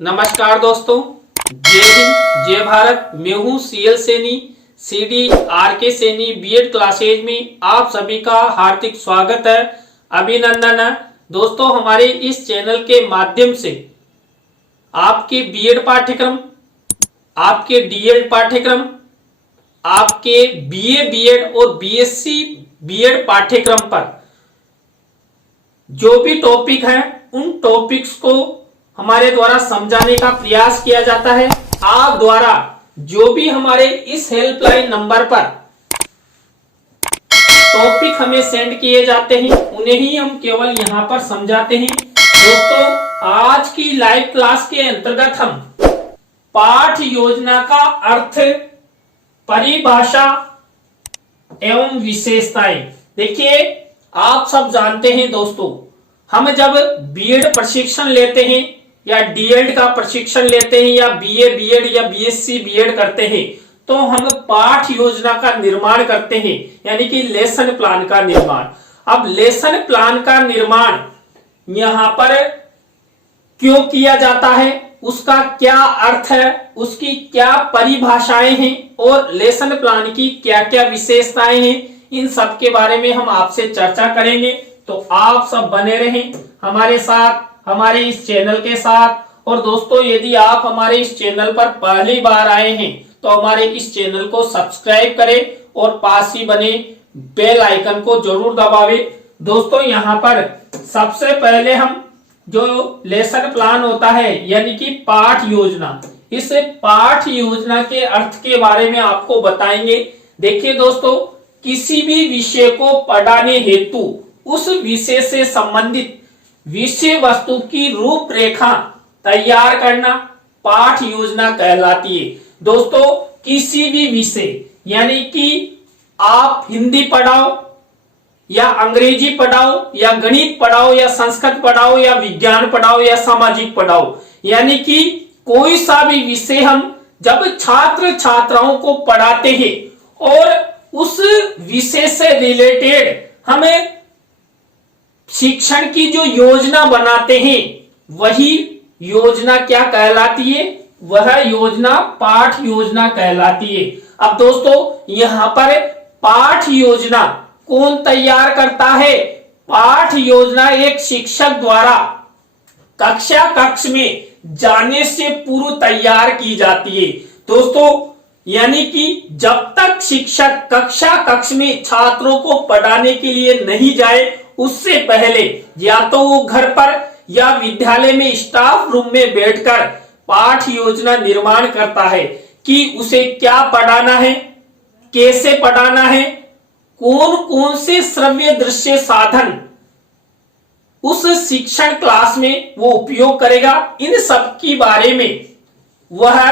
नमस्कार दोस्तों, जय हिंद जय भारत। मैं हूं CL Saini, CD RK Saini BEd classes में आप सभी का हार्दिक स्वागत है, अभिनंदन है। दोस्तों, हमारे इस चैनल के माध्यम से आपके बीएड पाठ्यक्रम, आपके डीएड पाठ्यक्रम, आपके बीए बीएड और बीएससी बीएड पाठ्यक्रम पर जो भी टॉपिक है उन टॉपिक्स को हमारे द्वारा समझाने का प्रयास किया जाता है। आप द्वारा जो भी हमारे इस हेल्पलाइन नंबर पर टॉपिक हमें सेंड किए जाते हैं उन्हें ही हम केवल यहां पर समझाते हैं। दोस्तों, आज की लाइव क्लास के अंतर्गत हम पाठ योजना का अर्थ, परिभाषा एवं विशेषताएं। देखिए, आप सब जानते हैं दोस्तों, हम जब बीएड प्रशिक्षण लेते हैं या डीएड का प्रशिक्षण लेते हैं या बीए बीएड या बीएससी बीएड करते हैं तो हम पाठ योजना का निर्माण करते हैं, यानी कि लेसन प्लान का निर्माण। अब लेसन प्लान का निर्माण यहां पर क्यों किया जाता है, उसका क्या अर्थ है, उसकी क्या परिभाषाएं हैं और लेसन प्लान की क्या क्या विशेषताएं हैं, इन सब के बारे में हम आपसे चर्चा करेंगे। तो आप सब बने रहें हमारे साथ, हमारे इस चैनल के साथ। और दोस्तों, यदि आप हमारे इस चैनल पर पहली बार आए हैं तो हमारे इस चैनल को सब्सक्राइब करें और पास ही बने बेल आइकन को जरूर दबावें। दोस्तों, यहाँ पर सबसे पहले हम जो लेसन प्लान होता है यानी कि पाठ योजना, इस पाठ योजना के अर्थ के बारे में आपको बताएंगे। देखिए दोस्तों, किसी भी विषय को पढ़ाने हेतु उस विषय से संबंधित विषय वस्तु की रूपरेखा तैयार करना पाठ योजना कहलाती है। दोस्तों, किसी भी विषय, यानी कि आप हिंदी पढ़ाओ या अंग्रेजी पढ़ाओ या गणित पढ़ाओ या संस्कृत पढ़ाओ या विज्ञान पढ़ाओ या सामाजिक पढ़ाओ, यानी कि कोई सा भी विषय हम जब छात्र छात्राओं को पढ़ाते हैं और उस विषय से रिलेटेड हमें शिक्षण की जो योजना बनाते हैं वही योजना क्या कहलाती है, वह योजना पाठ योजना कहलाती है। अब दोस्तों, यहां पर पाठ योजना कौन तैयार करता है? पाठ योजना एक शिक्षक द्वारा कक्ष में जाने से पूर्व तैयार की जाती है। दोस्तों, यानी कि जब तक शिक्षक कक्ष में छात्रों को पढ़ाने के लिए नहीं जाए उससे पहले या तो वो घर पर या विद्यालय में स्टाफ रूम में बैठकर पाठ योजना निर्माण करता है कि उसे क्या पढ़ाना है, कैसे पढ़ाना है, कौन कौन से श्रव्य दृश्य साधन उस शिक्षण क्लास में वो उपयोग करेगा, इन सब की बारे में वह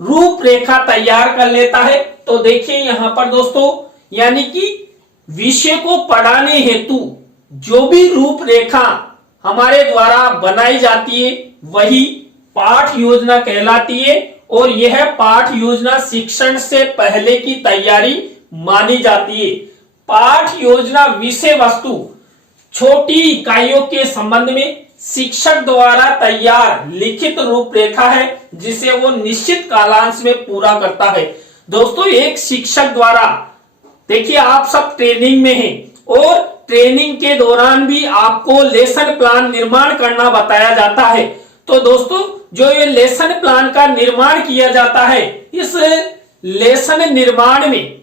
रूपरेखा तैयार कर लेता है। तो देखिए यहां पर दोस्तों, यानी कि विषय को पढ़ाने हेतु जो भी रूपरेखा हमारे द्वारा बनाई जाती है वही पाठ योजना कहलाती है। और यह पाठ योजना शिक्षण से पहले की तैयारी मानी जाती है। पाठ योजना विषय वस्तु छोटी इकाइयों के संबंध में शिक्षक द्वारा तैयार लिखित रूपरेखा है जिसे वो निश्चित कालांश में पूरा करता है। दोस्तों, एक शिक्षक द्वारा, देखिए आप सब ट्रेनिंग में हैं और ट्रेनिंग के दौरान भी आपको लेसन प्लान निर्माण करना बताया जाता है। तो दोस्तों, जो ये लेसन प्लान का निर्माण किया जाता है, इस लेसन निर्माण में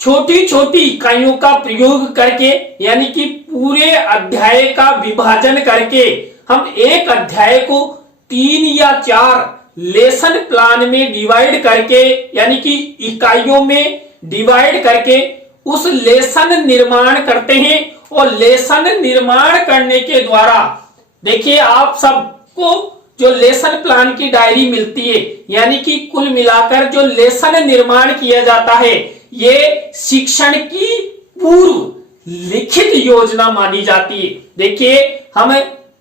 छोटी छोटी इकाइयों का प्रयोग करके, यानी कि पूरे अध्याय का विभाजन करके हम एक अध्याय को 3 या 4 लेसन प्लान में डिवाइड करके, यानी कि इकाइयों में डिवाइड करके उस लेसन निर्माण करते हैं। और लेसन निर्माण करने के द्वारा देखिए आप सबको जो लेसन प्लान की डायरी मिलती है, यानी कि कुल मिलाकर जो लेसन निर्माण किया जाता है ये शिक्षण की पूर्व लिखित योजना मानी जाती है। देखिए, हम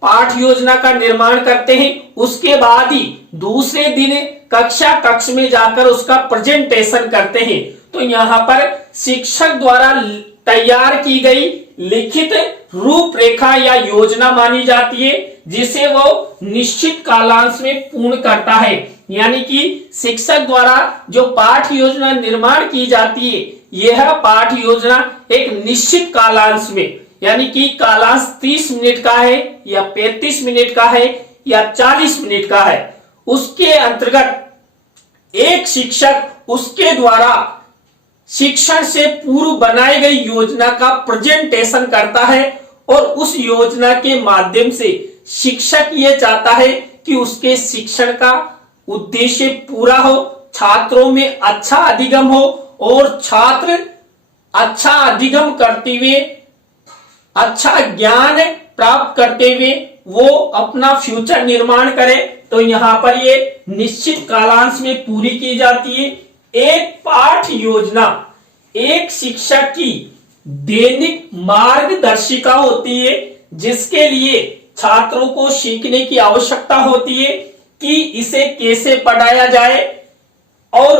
पाठ योजना का निर्माण करते हैं, उसके बाद ही दूसरे दिन कक्ष में जाकर उसका प्रेजेंटेशन करते हैं। तो यहाँ पर शिक्षक द्वारा तैयार की गई लिखित रूपरेखा या योजना मानी जाती है, जिसे वो निश्चित कालांश में पूर्ण करता है। यानी कि शिक्षक द्वारा जो पाठ योजना निर्माण की जाती है, यह पाठ योजना एक निश्चित कालांश में, यानी कि कालांश 30 मिनट का है या 35 मिनट का है या 40 मिनट का है, उसके अंतर्गत एक शिक्षक उसके द्वारा शिक्षण से पूर्व बनाई गई योजना का प्रेजेंटेशन करता है और उस योजना के माध्यम से शिक्षक ये चाहता है कि उसके शिक्षण का उद्देश्य पूरा हो, छात्रों में अच्छा अधिगम हो और छात्र अच्छा अधिगम करते हुए, अच्छा ज्ञान प्राप्त करते हुए वो अपना फ्यूचर निर्माण करे। तो यहाँ पर ये निश्चित कालांश में पूरी की जाती है। एक पाठ योजना एक शिक्षक की दैनिक मार्गदर्शिका होती है, जिसके लिए छात्रों को सीखने की आवश्यकता होती है कि इसे कैसे पढ़ाया जाए और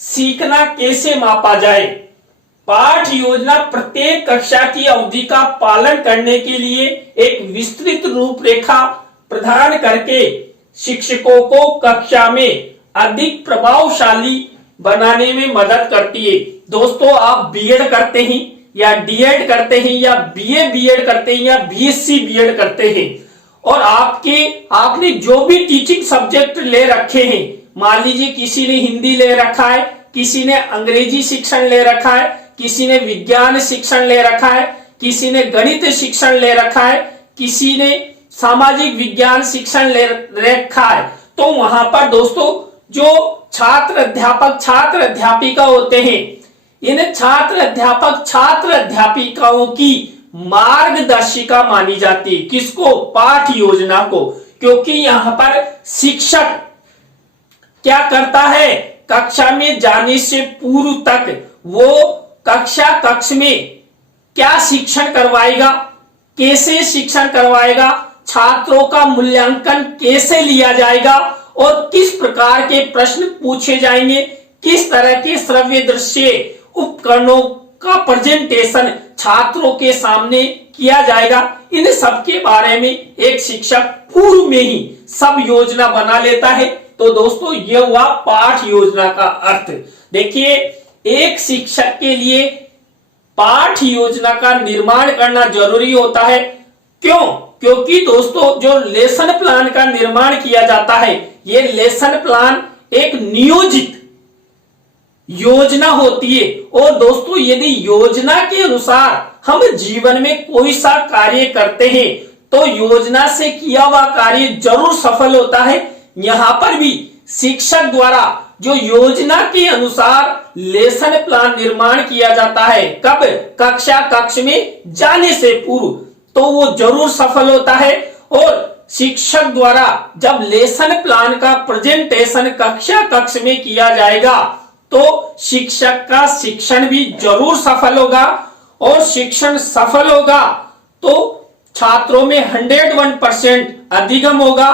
सीखना कैसे मापा जाए। पाठ योजना प्रत्येक कक्षा की अवधि का पालन करने के लिए एक विस्तृत रूपरेखा प्रदान करके शिक्षकों को कक्षा में अधिक प्रभावशाली बनाने में मदद करती है। दोस्तों, आप बीएड करते हैं या डीएड करते हैं या बीए बीएड करते हैं या बीएससी बीएड करते हैं और आपने जो भी टीचिंग सब्जेक्ट ले रखे हैं, मान लीजिए किसी ने हिंदी ले रखा है, किसी ने अंग्रेजी शिक्षण ले रखा है, किसी ने विज्ञान शिक्षण ले रखा है, किसी ने गणित शिक्षण ले रखा है, किसी ने सामाजिक विज्ञान शिक्षण ले रखा है, तो वहां पर दोस्तों जो छात्र अध्यापिका होते हैं, इन छात्र अध्यापिकाओं की मार्गदर्शिका मानी जाती है। किसको? पाठ योजना को। क्योंकि यहाँ पर शिक्षक क्या करता है, कक्षा में जाने से पूर्व तक वो कक्ष में क्या शिक्षण करवाएगा, कैसे शिक्षण करवाएगा, छात्रों का मूल्यांकन कैसे लिया जाएगा और किस प्रकार के प्रश्न पूछे जाएंगे, किस तरह के श्रव्य दृश्य उपकरणों का प्रेजेंटेशन छात्रों के सामने किया जाएगा, इन सब के बारे में एक शिक्षक पूर्व में ही सब योजना बना लेता है। तो दोस्तों, यह हुआ पाठ योजना का अर्थ। देखिए, एक शिक्षक के लिए पाठ योजना का निर्माण करना जरूरी होता है। क्यों? क्योंकि दोस्तों, जो लेसन प्लान का निर्माण किया जाता है, यह लेसन प्लान एक नियोजित योजना होती है। और दोस्तों, यदि योजना के अनुसार हम जीवन में कोई सा कार्य करते हैं तो योजना से किया हुआ कार्य जरूर सफल होता है। यहां पर भी शिक्षक द्वारा जो योजना के अनुसार लेसन प्लान निर्माण किया जाता है, कब? कक्ष में जाने से पूर्व, तो वो जरूर सफल होता है। और शिक्षक द्वारा जब लेसन प्लान का प्रेजेंटेशन कक्ष में किया जाएगा तो शिक्षक का शिक्षण भी जरूर सफल होगा और शिक्षण सफल होगा तो छात्रों में 101% अधिगम होगा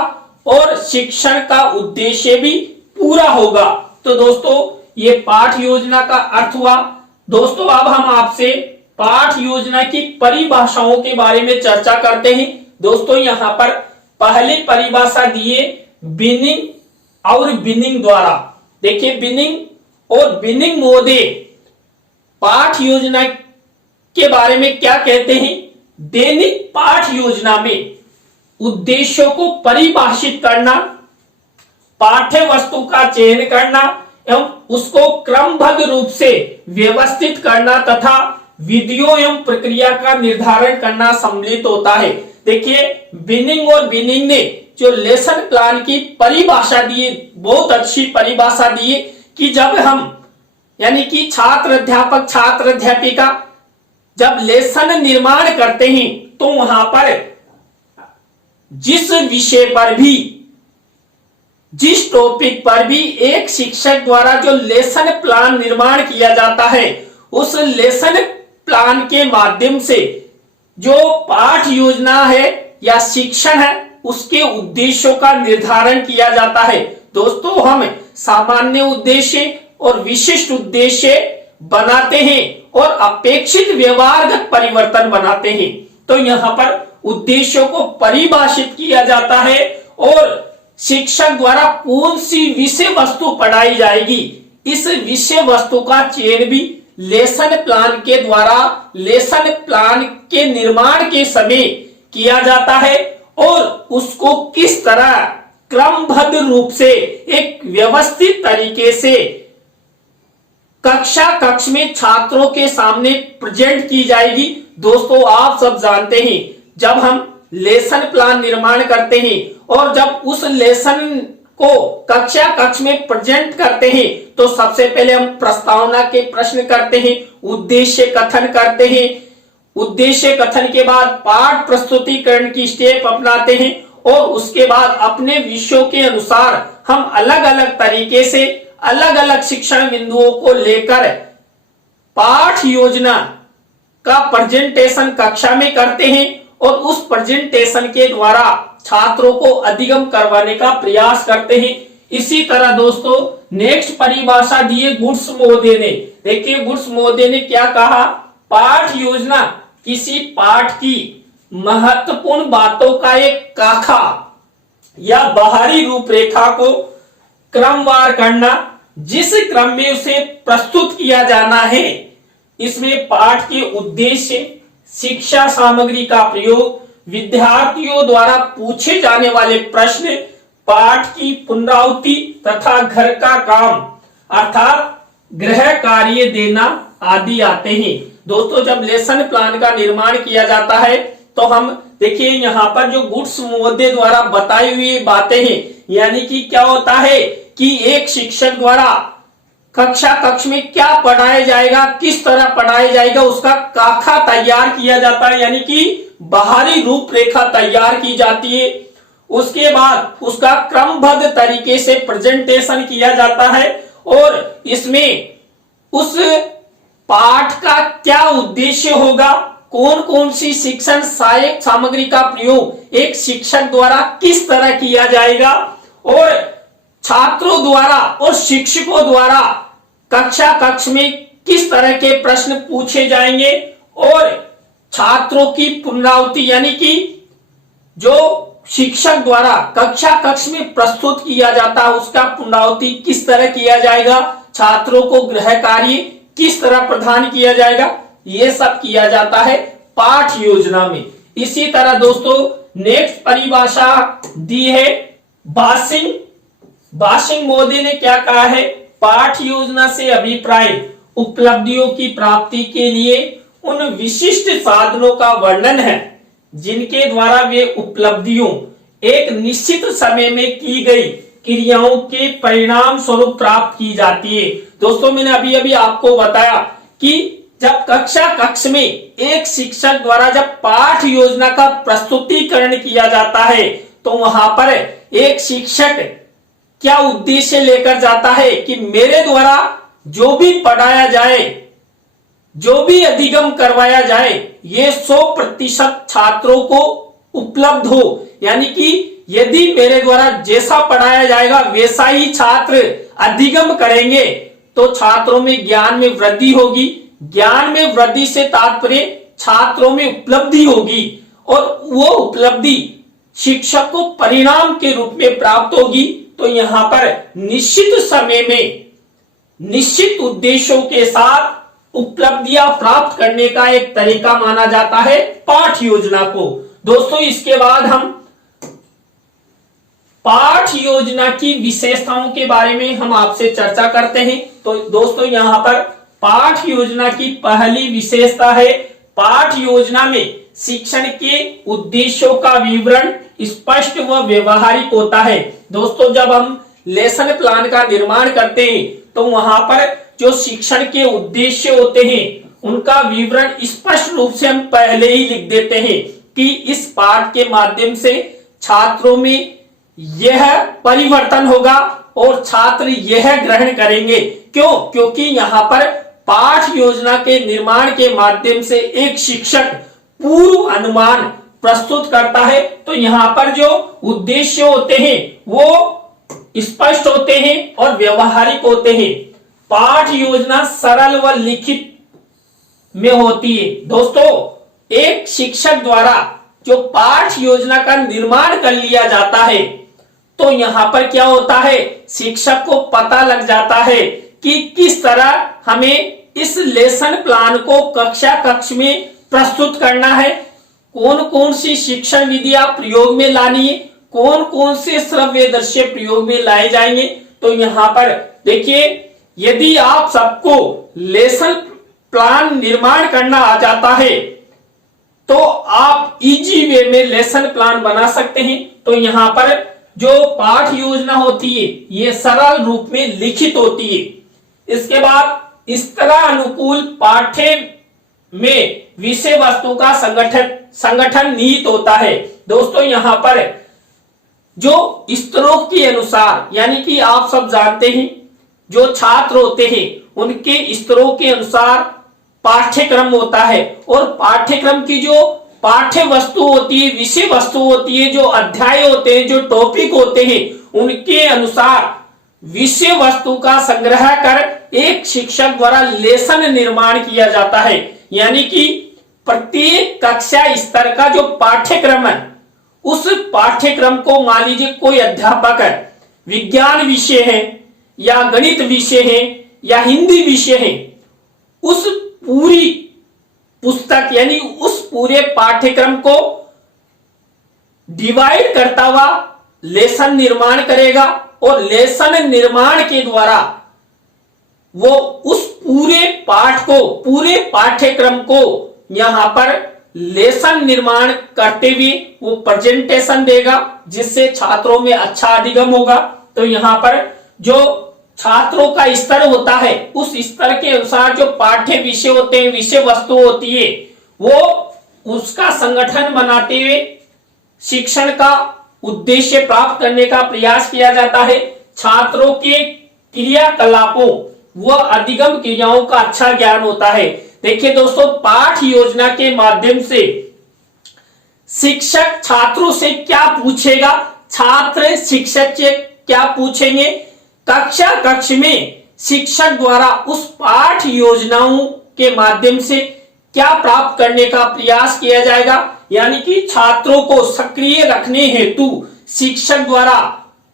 और शिक्षण का उद्देश्य भी पूरा होगा। तो दोस्तों, ये पाठ योजना का अर्थ हुआ। दोस्तों, अब हम आपसे पाठ योजना की परिभाषाओं के बारे में चर्चा करते हैं। दोस्तों, यहां पर पहली परिभाषा दी है बिनिंग और बिनिंग द्वारा। देखिए, बिनिंग और बिनिंग महोदय पाठ योजना के बारे में क्या कहते हैं? दैनिक पाठ योजना में उद्देश्यों को परिभाषित करना, पाठ्य वस्तु का चयन करना एवं उसको क्रमबद्ध रूप से व्यवस्थित करना तथा विधियों एवं प्रक्रिया का निर्धारण करना सम्मिलित होता है। देखिए, बिनिंग और बिनिंग ने जो लेसन प्लान की परिभाषा दी है, बहुत अच्छी परिभाषा दी है कि जब हम यानी कि छात्र अध्यापिका जब लेसन निर्माण करते हैं तो वहां पर जिस विषय पर भी, जिस टॉपिक पर भी एक शिक्षक द्वारा जो लेसन प्लान निर्माण किया जाता है, उस लेसन प्लान के माध्यम से जो पाठ योजना है या शिक्षण है, उसके उद्देश्यों का निर्धारण किया जाता है। दोस्तों, हम सामान्य उद्देश्य और विशिष्ट उद्देश्य बनाते हैं और अपेक्षित व्यवहारगत परिवर्तन बनाते हैं। तो यहाँ पर उद्देश्यों को परिभाषित किया जाता है और शिक्षक द्वारा कौन सी विषय वस्तु पढ़ाई जाएगी, इस विषय वस्तु का चयन भी लेसन प्लान के द्वारा लेसन प्लान के निर्माण के समय किया जाता है और उसको किस तरह क्रमबद्ध रूप से एक व्यवस्थित तरीके से कक्ष में छात्रों के सामने प्रेजेंट की जाएगी। दोस्तों आप सब जानते हैं जब हम लेसन प्लान निर्माण करते हैं और जब उस लेसन को कक्ष में प्रेजेंट करते हैं तो सबसे पहले हम प्रस्तावना के प्रश्न करते हैं, उद्देश्य कथन करते हैं, उद्देश्य कथन के बाद पाठ प्रस्तुतिकरण की स्टेप अपनाते हैं और उसके बाद अपने विषयों के अनुसार हम अलग अलग तरीके से अलग अलग शिक्षण बिंदुओं को लेकर पाठ योजना का प्रेजेंटेशन कक्षा में करते हैं और उस प्रेजेंटेशन के द्वारा छात्रों को अधिगम करवाने का प्रयास करते हैं। इसी तरह दोस्तों नेक्स्ट परिभाषा दी है गुड्स महोदय ने। देखिए गुड्स महोदय ने क्या कहा, पाठ योजना किसी पाठ की महत्वपूर्ण बातों का एक काखा या बाहरी रूपरेखा को क्रमवार करना, जिस क्रम में उसे प्रस्तुत किया जाना है। इसमें पाठ के उद्देश्य, शिक्षा सामग्री का प्रयोग, विद्यार्थियों द्वारा पूछे जाने वाले प्रश्न, पाठ की पुनरावृत्ति तथा घर का काम अर्थात गृह कार्य देना आदि आते हैं। दोस्तों जब लेसन प्लान का निर्माण किया जाता है तो हम देखिए यहाँ पर जो गुड्स महोदय द्वारा बताई हुई बातें हैं, यानी कि क्या होता है कि एक शिक्षक द्वारा कक्ष में क्या पढ़ाया जाएगा, किस तरह पढ़ाया जाएगा, उसका काखा तैयार किया जाता है, यानी कि बाहरी रूपरेखा तैयार की जाती है। उसके बाद उसका क्रमबद्ध तरीके से प्रेजेंटेशन किया जाता है और इसमें उस पाठ का क्या उद्देश्य होगा, कौन कौन सी शिक्षण सहायक सामग्री का प्रयोग एक शिक्षक द्वारा किस तरह किया जाएगा और छात्रों द्वारा और शिक्षकों द्वारा कक्ष में किस तरह के प्रश्न पूछे जाएंगे और छात्रों की पुनरावृत्ति यानी कि जो शिक्षक द्वारा कक्ष में प्रस्तुत किया जाता है उसका पुनरावृत्ति किस तरह किया जाएगा, छात्रों को गृह कार्य किस तरह प्रदान किया जाएगा, ये सब किया जाता है पाठ योजना में। इसी तरह दोस्तों नेक्स्ट परिभाषा दी है बाशिंग महोदय ने क्या कहा है, पाठ योजना से अभिप्राय उपलब्धियों की प्राप्ति के लिए उन विशिष्ट साधनों का वर्णन है जिनके द्वारा वे उपलब्धियों एक निश्चित समय में की गई क्रियाओं के परिणाम स्वरूप प्राप्त की जाती है। दोस्तों मैंने अभी अभी आपको बताया कि जब कक्ष में एक शिक्षक द्वारा जब पाठ योजना का प्रस्तुतिकरण किया जाता है तो वहां पर एक शिक्षक क्या उद्देश्य लेकर जाता है कि मेरे द्वारा जो भी पढ़ाया जाए, जो भी अधिगम करवाया जाए, ये 100% छात्रों को उपलब्ध हो, यानी कि यदि मेरे द्वारा जैसा पढ़ाया जाएगा वैसा ही छात्र अधिगम करेंगे तो छात्रों में ज्ञान में वृद्धि होगी, ज्ञान में वृद्धि से तात्पर्य छात्रों में उपलब्धि होगी और वो उपलब्धि शिक्षक को परिणाम के रूप में प्राप्त होगी। तो यहाँ पर निश्चित समय में निश्चित उद्देश्यों के साथ उपलब्धियां प्राप्त करने का एक तरीका माना जाता है पाठ योजना को। दोस्तों इसके बाद हम पाठ योजना की विशेषताओं के बारे में हम आपसे चर्चा करते हैं। तो दोस्तों यहाँ पर पाठ योजना की पहली विशेषता है, पाठ योजना में शिक्षण के उद्देश्यों का विवरण स्पष्ट व व्यवहारिक होता है। दोस्तों जब हम लेसन प्लान का निर्माण करते हैं तो वहां पर जो शिक्षण के उद्देश्य होते हैं उनका विवरण स्पष्ट रूप से हम पहले ही लिख देते हैं कि इस पाठ के माध्यम से छात्रों में यह परिवर्तन होगा और छात्र यह ग्रहण करेंगे। क्यों? क्योंकि यहाँ पर पाठ योजना के निर्माण के माध्यम से एक शिक्षक पूर्व अनुमान प्रस्तुत करता है। तो यहाँ पर जो उद्देश्य होते हैं वो स्पष्ट होते हैं और व्यवहारिक होते हैं। पाठ योजना सरल व लिखित में होती है। दोस्तों, एक शिक्षक द्वारा जो पाठ योजना का निर्माण कर लिया जाता है, तो यहां पर क्या होता है, शिक्षक को पता लग जाता है कि किस तरह हमें इस लेसन प्लान को कक्षा कक्ष में प्रस्तुत करना है, कौन कौन सी शिक्षण विधियां प्रयोग में लानी है, कौन कौन से श्रव्य दृश्य प्रयोग में लाए जाएंगे। तो यहां पर देखिए, यदि आप सबको लेसन प्लान निर्माण करना आ जाता है तो आप इजी वे में लेसन प्लान बना सकते हैं। तो यहां पर जो पाठ योजना होती है ये सरल रूप में लिखित होती है। इसके बाद इस तरह अनुकूल पाठ्य में विषय वस्तु का संगठन निहित होता है। दोस्तों, यहां पर जो स्तरों के अनुसार, यानी कि आप सब जानते हैं जो छात्र होते हैं उनके स्तरों के अनुसार पाठ्यक्रम होता है, और पाठ्यक्रम की जो पाठ्य वस्तु होती है, विषय वस्तु होती है, जो अध्याय होते हैं, जो टॉपिक होते हैं, उनके अनुसार विषय वस्तु का संग्रह कर एक शिक्षक द्वारा लेसन निर्माण किया जाता है। यानी कि प्रत्येक कक्षा स्तर का जो पाठ्यक्रम है, उस पाठ्यक्रम को मान लीजिए कोई अध्यापक है, विज्ञान विषय है या गणित विषय है या हिंदी विषय है, उस पूरी पुस्तक यानी उस पूरे पाठ्यक्रम को डिवाइड करता हुआ लेसन निर्माण करेगा, और लेसन निर्माण के द्वारा वो उस पूरे पाठ को, पूरे पाठ्यक्रम को यहां पर लेसन निर्माण करते हुए वो प्रेजेंटेशन देगा, जिससे छात्रों में अच्छा अधिगम होगा। तो यहां पर जो छात्रों का स्तर होता है, उस स्तर के अनुसार जो पाठ्य विषय होते हैं, विषय वस्तु होती है, वो उसका संगठन बनाते हुए शिक्षण का उद्देश्य प्राप्त करने का प्रयास किया जाता है। छात्रों के क्रियाकलापों व अधिगम क्रियाओं का अच्छा ज्ञान होता है। देखिए दोस्तों, पाठ योजना के माध्यम से शिक्षक छात्रों से क्या पूछेगा, छात्र शिक्षक से क्या पूछेंगे, कक्षा कक्ष में शिक्षक द्वारा उस पाठ योजनाओं के माध्यम से क्या प्राप्त करने का प्रयास किया जाएगा। यानी कि छात्रों को सक्रिय रखने हेतु शिक्षक द्वारा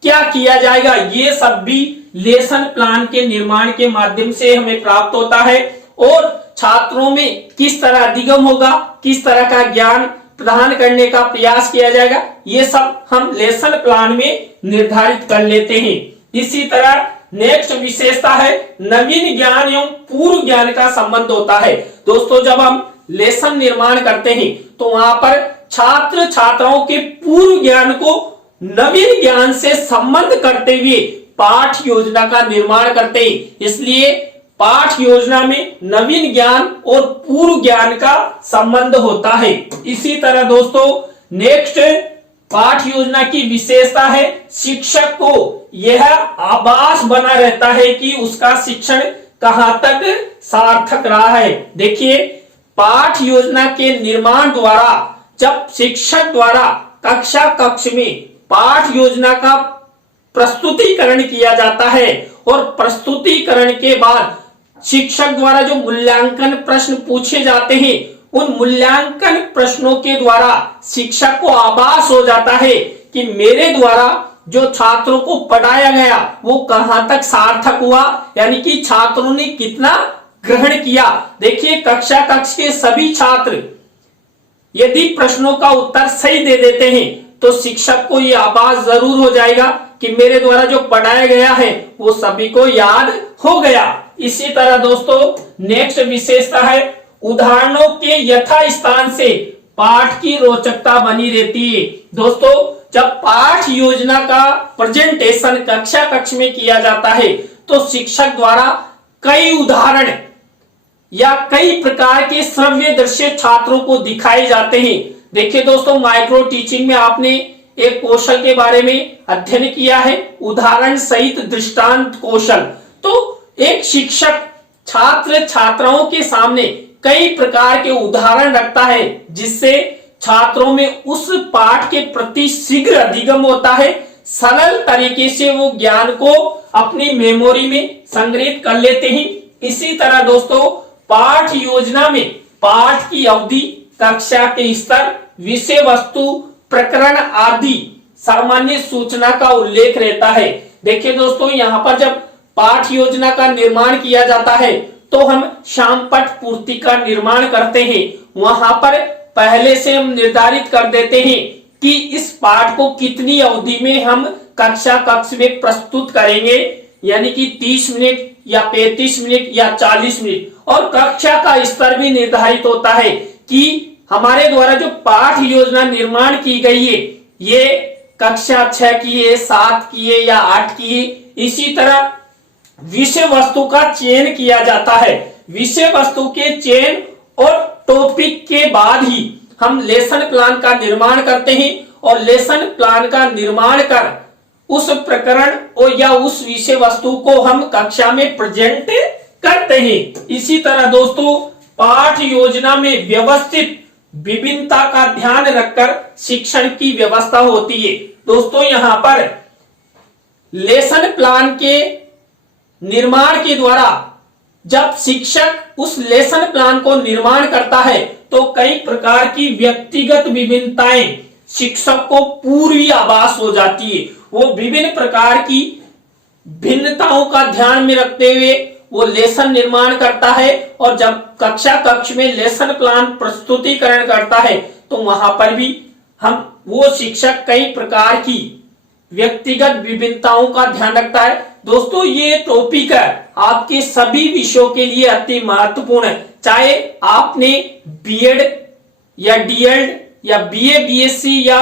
क्या किया जाएगा, ये सब भी लेसन प्लान के निर्माण के माध्यम से हमें प्राप्त होता है। और छात्रों में किस तरह अधिगम होगा, किस तरह का ज्ञान प्रदान करने का प्रयास किया जाएगा, ये सब हम लेसन प्लान में निर्धारित कर लेते हैं। इसी तरह नेक्स्ट विशेषता है नवीन ज्ञान एवं पूर्व ज्ञान का संबंध होता है। दोस्तों, जब हम लेसन निर्माण करते हैं तो वहां पर छात्र छात्राओं के पूर्व ज्ञान को नवीन ज्ञान से संबंध करते हुए पाठ योजना का निर्माण करते हैं। इसलिए पाठ योजना में नवीन ज्ञान और पूर्व ज्ञान का संबंध होता है। इसी तरह दोस्तों, नेक्स्ट पाठ योजना की विशेषता है शिक्षक को यह आभास बना रहता है कि उसका शिक्षण कहां तक सार्थक रहा है। देखिए, पाठ योजना के निर्माण द्वारा जब शिक्षक द्वारा कक्षा कक्ष में पाठ योजना का प्रस्तुतिकरण किया जाता है, और प्रस्तुतिकरण के बाद शिक्षक द्वारा जो मूल्यांकन प्रश्न पूछे जाते हैं, उन मूल्यांकन प्रश्नों के द्वारा शिक्षक को आभास हो जाता है कि मेरे द्वारा जो छात्रों को पढ़ाया गया वो कहां तक सार्थक हुआ, यानी कि छात्रों ने कितना ग्रहण किया। देखिए, कक्षा कक्ष के सभी छात्र यदि प्रश्नों का उत्तर सही दे देते हैं तो शिक्षक को यह आभास जरूर हो जाएगा कि मेरे द्वारा जो पढ़ाया गया है वो सभी को याद हो गया। इसी तरह दोस्तों, नेक्स्ट विशेषता है उदाहरणों के यथास्थान से पाठ की रोचकता बनी रहती है। दोस्तों, जब पाठ योजना का प्रेजेंटेशन कक्षा कक्ष में किया जाता है तो शिक्षक द्वारा कई उदाहरण या कई प्रकार के श्रव्य दृश्य छात्रों को दिखाए जाते हैं। देखिए दोस्तों, माइक्रो टीचिंग में आपने एक कौशल के बारे में अध्ययन किया है, उदाहरण सहित दृष्टांत कौशल। तो एक शिक्षक छात्र छात्राओं के सामने कई प्रकार के उदाहरण रखता है, जिससे छात्रों में उस पाठ के प्रति शीघ्र अधिगम होता है, सरल तरीके से वो ज्ञान को अपनी मेमोरी में संग्रहित कर लेते हैं। इसी तरह दोस्तों, पाठ योजना में पाठ की अवधि, कक्षा के स्तर, विषय वस्तु, प्रकरण आदि सामान्य सूचना का उल्लेख रहता है। देखिए दोस्तों, यहाँ पर जब पाठ योजना का निर्माण किया जाता है तो हम शामपट पूर्ति का निर्माण करते हैं। वहां पर पहले से हम निर्धारित कर देते हैं कि इस पाठ को कितनी अवधि में हम कक्ष में प्रस्तुत करेंगे, यानी कि 30 मिनट या 35 मिनट या 40 मिनट, और कक्षा का स्तर भी निर्धारित होता है कि हमारे द्वारा जो पाठ योजना निर्माण की गई है ये कक्षा 6 की है, 7 की है या 8 की है। इसी तरह विषय वस्तु का चयन किया जाता है। विषय वस्तु के चयन और टॉपिक के बाद ही हम लेसन प्लान का निर्माण करते हैं और लेसन प्लान का निर्माण कर उस प्रकरण और या उस विषय वस्तु को हम कक्षा में प्रेजेंट करते हैं। इसी तरह दोस्तों, पाठ योजना में व्यवस्थित विभिन्नता का ध्यान रखकर शिक्षण की व्यवस्था होती है। दोस्तों, यहाँ पर लेसन प्लान के निर्माण के द्वारा जब शिक्षक उस लेसन प्लान को निर्माण करता है तो कई प्रकार की व्यक्तिगत विभिन्नताएं शिक्षक को पूर्वी आभास हो जाती है। वो विभिन्न प्रकार की भिन्नताओं का ध्यान में रखते हुए वो लेसन निर्माण करता है, और जब कक्ष में लेसन प्लान प्रस्तुतिकरण करता है तो वहां पर भी वो शिक्षक कई प्रकार की व्यक्तिगत विभिन्नताओं का ध्यान रखता है। दोस्तों, ये टॉपिक है आपके सभी विषयों के लिए अति महत्वपूर्ण है। चाहे आपने बीएड या डीएड या बीए बीएससी या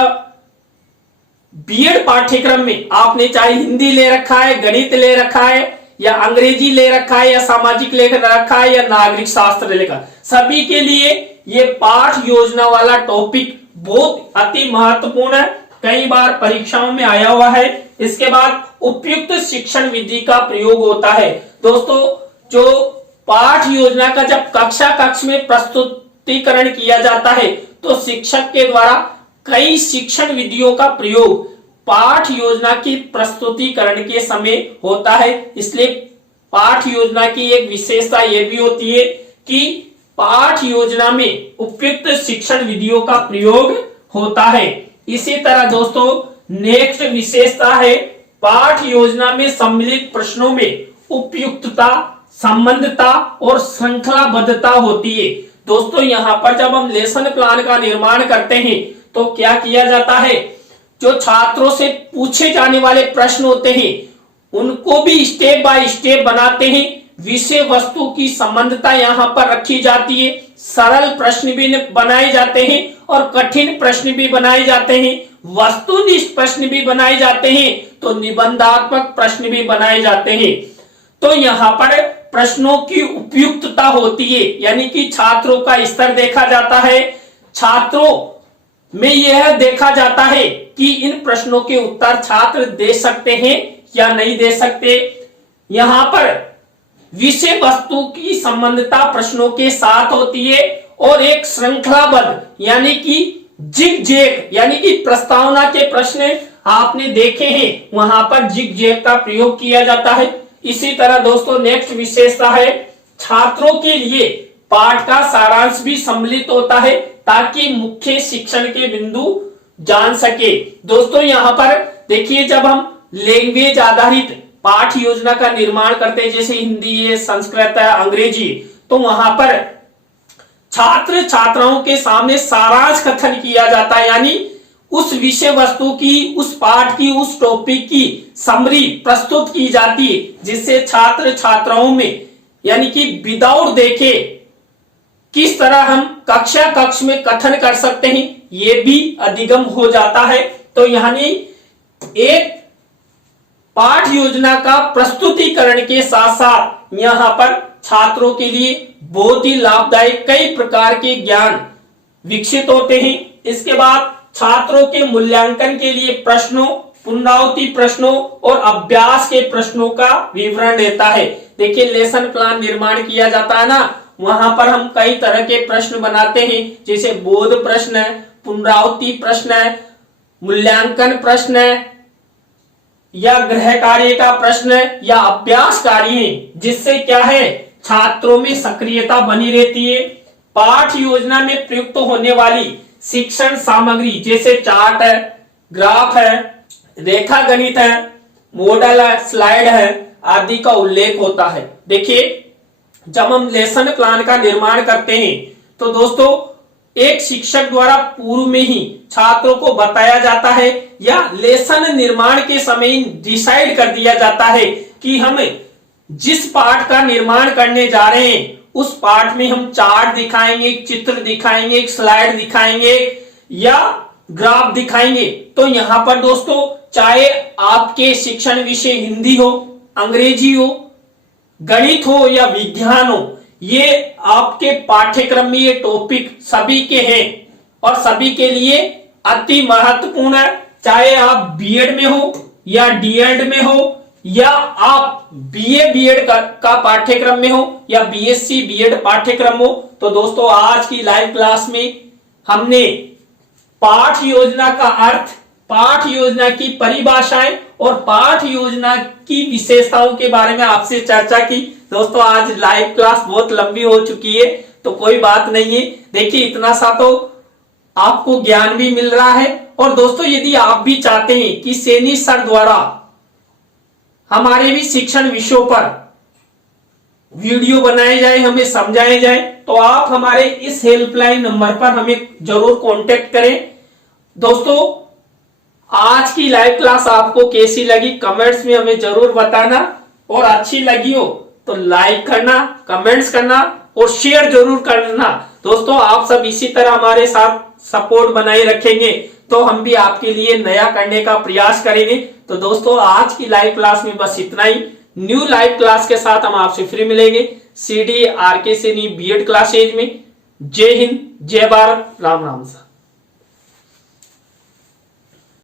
बीएड पाठ्यक्रम में आपने चाहे हिंदी ले रखा है, गणित ले रखा है या अंग्रेजी ले रखा है या सामाजिक ले रखा है या नागरिक शास्त्र ले रखा, सभी के लिए ये पाठ योजना वाला टॉपिक बहुत अति महत्वपूर्ण है। कई बार परीक्षाओं में आया हुआ है। इसके बाद उपयुक्त शिक्षण विधि का प्रयोग होता है। दोस्तों, जो पाठ योजना का जब कक्ष में प्रस्तुतिकरण किया जाता है तो शिक्षक के द्वारा कई शिक्षण विधियों का प्रयोग पाठ योजना की प्रस्तुतिकरण के समय होता है। इसलिए पाठ योजना की एक विशेषता यह भी होती है कि पाठ योजना में उपयुक्त शिक्षण विधियों का प्रयोग होता है। इसी तरह दोस्तों, नेक्स्ट विशेषता है पाठ योजना में सम्मिलित प्रश्नों में उपयुक्तता, संबंधता और श्रृंखलाबद्धता होती है। दोस्तों, यहाँ पर जब हम लेसन प्लान का निर्माण करते हैं तो क्या किया जाता है, जो छात्रों से पूछे जाने वाले प्रश्न होते हैं उनको भी स्टेप बाय स्टेप बनाते हैं। विषय वस्तु की संबंधता यहाँ पर रखी जाती है। सरल प्रश्न भी बनाए जाते हैं और कठिन प्रश्न भी बनाए जाते हैं। वस्तुनिष्ठ प्रश्न भी बनाए जाते हैं तो निबंधात्मक प्रश्न भी बनाए जाते हैं। तो यहाँ पर प्रश्नों की उपयुक्तता होती है, यानी कि छात्रों का स्तर देखा जाता है। छात्रों में यह देखा जाता है कि इन प्रश्नों के उत्तर छात्र दे सकते हैं या नहीं दे सकते। यहाँ पर विषय वस्तु की संबंधता प्रश्नों के साथ होती है और एक श्रृंखलाबद्ध यानी कि जिग जैग यानी कि प्रस्तावना के प्रश्न आपने देखे हैं, वहां पर जिग जैग का प्रयोग किया जाता है। इसी तरह दोस्तों, नेक्स्ट विशेषता है छात्रों के लिए पाठ का सारांश भी सम्मिलित होता है ताकि मुख्य शिक्षण के बिंदु जान सके। दोस्तों, यहाँ पर देखिए, जब हम लैंग्वेज आधारित पाठ योजना का निर्माण करते हैं, जैसे हिंदी है, संस्कृत है, अंग्रेजी, तो वहां पर छात्र छात्राओं के सामने सारांश कथन किया जाता है, यानी उस विषय वस्तु की, उस पाठ की, उस टॉपिक की समरी प्रस्तुत की जाती है, जिससे छात्र छात्राओं में यानी कि विदाउट देखे किस तरह हम कक्ष में कथन कर सकते हैं ये भी अधिगम हो जाता है। तो यानी एक पाठ योजना का प्रस्तुतिकरण के साथ साथ यहाँ पर छात्रों के लिए बहुत ही लाभदायक कई प्रकार के ज्ञान विकसित होते हैं। इसके बाद छात्रों के मूल्यांकन के लिए प्रश्नों, पुनरावृत्ति प्रश्नों और अभ्यास के प्रश्नों का विवरण रहता है। देखिए, लेसन प्लान निर्माण किया जाता है ना, वहां पर हम कई तरह के प्रश्न बनाते हैं, जैसे बोध प्रश्न है, पुनरावृत्ति प्रश्न है, मूल्यांकन प्रश्न है, या गृह कार्य का प्रश्न है, या अभ्यास कार्य है, जिससे क्या है छात्रों में सक्रियता बनी रहती है। पाठ योजना में प्रयुक्त होने वाली शिक्षण सामग्री जैसे चार्ट है, ग्राफ है, रेखा गणित है, मॉडल है, स्लाइड है आदि का उल्लेख होता है। देखिए, जब हम लेसन प्लान का निर्माण करते हैं तो दोस्तों एक शिक्षक द्वारा पूर्व में ही छात्रों को बताया जाता है या लेसन निर्माण के समय डिसाइड कर दिया जाता है कि हम जिस पाठ का निर्माण करने जा रहे हैं उस पाठ में हम चार्ट दिखाएंगे, एक चित्र दिखाएंगे, एक स्लाइड दिखाएंगे या ग्राफ दिखाएंगे। तो यहां पर दोस्तों चाहे आपके शिक्षण विषय हिंदी हो, अंग्रेजी हो, गणित हो या विज्ञान हो, ये आपके पाठ्यक्रम में ये टॉपिक सभी के हैं और सभी के लिए अति महत्वपूर्ण है। चाहे आप बीएड में हो या डीएड में हो या आप बीए बीएड का पाठ्यक्रम में हो या बीएससी बीएड पाठ्यक्रम हो। तो दोस्तों आज की लाइव क्लास में हमने पाठ योजना का अर्थ, पाठ योजना की परिभाषाएं और पाठ योजना की विशेषताओं के बारे में आपसे चर्चा की। दोस्तों आज लाइव क्लास बहुत लंबी हो चुकी है तो कोई बात नहीं है। देखिए इतना सा तो आपको ज्ञान भी मिल रहा है। और दोस्तों यदि आप भी चाहते हैं कि सैनी सर द्वारा हमारे भी शिक्षण विषयों पर वीडियो बनाए जाए, हमें समझाए जाए, तो आप हमारे इस हेल्पलाइन नंबर पर हमें जरूर कांटेक्ट करें। दोस्तों आज की लाइव क्लास आपको कैसी लगी कमेंट्स में हमें जरूर बताना और अच्छी लगी हो तो लाइक करना, कमेंट्स करना और शेयर जरूर करना। दोस्तों आप सब इसी तरह हमारे साथ सपोर्ट बनाए रखेंगे तो हम भी आपके लिए नया करने का प्रयास करेंगे। तो दोस्तों आज की लाइव क्लास में बस इतना ही। न्यू लाइव क्लास के साथ हम आपसे फिर मिलेंगे CD RK Saini BEd classes में। जय हिंद, जय भारत, राम राम।